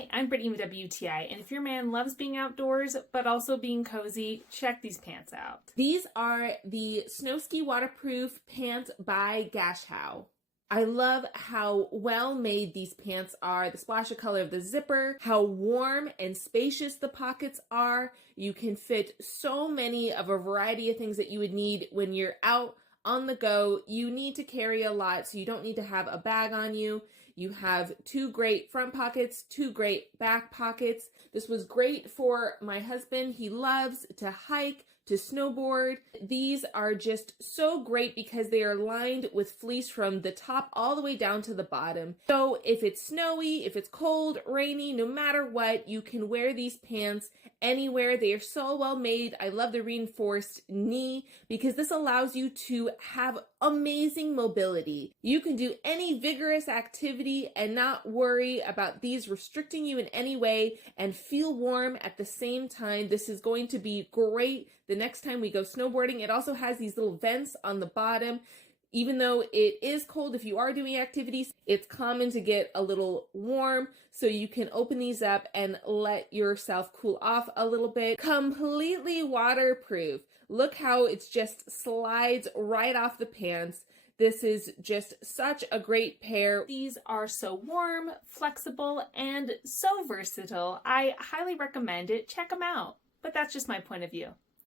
Hi, I'm Brittany with WTI, and if your man loves being outdoors but also being cozy, check these pants out. These are the Snow Ski Waterproof Pants by Gash Hao. I love how well made these pants are, the splasher color of the zipper, how warm and spacious the pockets are. You can fit so many of a variety of things that you would need when you're out on the go. You need to carry a lot, so you don't need to have a bag on you. You have two great front pockets, two great back pockets. This was great for my husband. He loves to hike, to snowboard. These are just so great because they are lined with fleece from the top all the way down to the bottom. So if it's snowy, if it's cold, rainy, no matter what, you can wear these pants anywhere. They are so well made. I love the reinforced knee because this allows you to have amazing mobility. You can do any vigorous activity and not worry about these restricting you in any way and feel warm at the same time. This is going to be great the next time we go snowboarding. It also has these little vents on the bottom. Even though it is cold, if you are doing activities, it's common to get a little warm, so you can open these up and let yourself cool off a little bit. Completely waterproof. Look how it just slides right off the pants. This is just such a great pair. These are so warm, flexible, and so versatile. I highly recommend it. Check them out. But that's just my point of view.